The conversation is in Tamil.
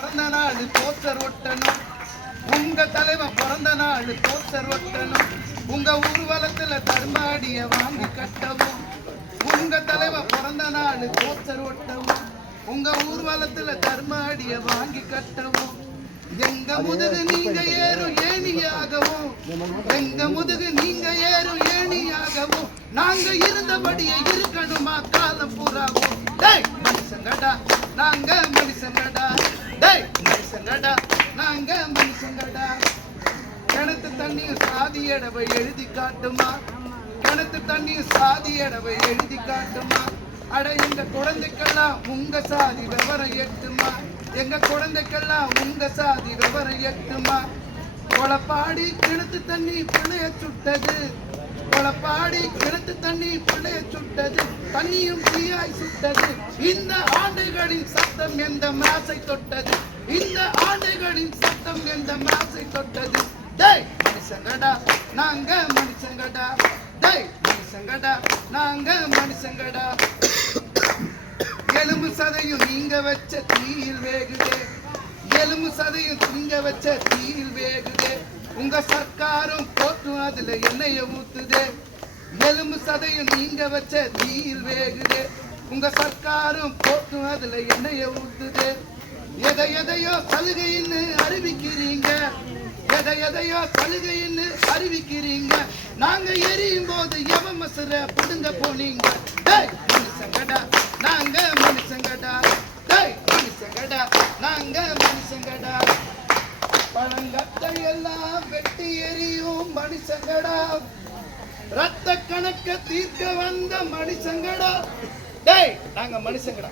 பிறந்த நாள் போஸ்டர் ஒட்டணும், உங்க தலைவன் பிறந்த நாள் போஸ்டர் ஒட்டணும், உங்க ஊர்வலத்துல தர்மாடிய வாங்கி கட்டவும், உங்க தலைவன் பிறந்த நாள் போஸ்டர் ஒட்டவும், உங்க ஊர்வலத்துல தர்மாடிய வாங்கி கட்டவும், எங்க முதுகு நீங்க ஏறும் ஏணியாகவும், எங்க முதுகு நீங்க ஏறும் ஏணியாகவும், நாங்க இருந்தபடியே இருக்கணுமா காலம் பூராவும். டேய் மனுஷங்கடா நாங்க மனுஷங்கடா, டேய் மனுஷங்கடா நாங்க மனுஷங்கடா. கிணத்து தண்ணியும் சாதி எடவை எழுதி காட்டுமா, கிணத்து தண்ணியும் சாதி எடவை எழுதி காட்டுமா. அட எங்க குழந்தைக்கெல்லாம் உங்க சாதி விவரம் எட்டுமா, எங்க குழந்தைக்கெல்லாம் உங்க சாதி விவரம் எட்டுமா. கொளப்பாடி கிணத்து தண்ணி பிள்ளைய சுட்டது, கொளப்பாடி கிணத்து தண்ணி பிள்ளைய சுட்டது, தண்ணியும் தீயாய் சுட்டது. இந்த ஆண்டைகளின் சத்தம் எந்த மாசை தொட்டது, இந்த ஆண்டைகளின் சத்தம் எந்த மாசை தொட்டது. டேய் மனுஷங்கடா நாங்க மனுஷங்கடா, டேய் மனுஷங்கடா நாங்க மனுஷங்கடா. எலும்பு சதையும் நீங்க வச்ச தீயில் வேகுதே, எலும்பு சதையும் நீங்க வச்ச தீயில் வேகுதே. உங்க சர்க்காரும் கோட்டும் அதுல எண்ணெய ஊத்துதே, எலும்பு சதையும் நீங்க வச்ச தீயில் வேகுதே. உங்க சர்க்காரும் கோட்டும் அதுல எண்ணெய ஊத்துதே. எதையோ சலுகைன்னு அறிவிக்கிறீங்க, எதையோ சலுகைன்னு அறிவிக்கிறீங்க. நாங்க எரியும் போது எவன் மசுர புடுங்க போனீங்க. டேய் மனுஷங்கடா நாங்க மனுஷங்கடா, டேய் மனுஷங்கடா நாங்க மனுஷங்கடா. பழங்கத்தை எல்லாம் வெட்டி எரியும் மனுஷங்கடா, ரத்த கணக்க தீர்க்க வந்த மனுஷங்கடா. டேய் நாங்க மனுஷங்கடா.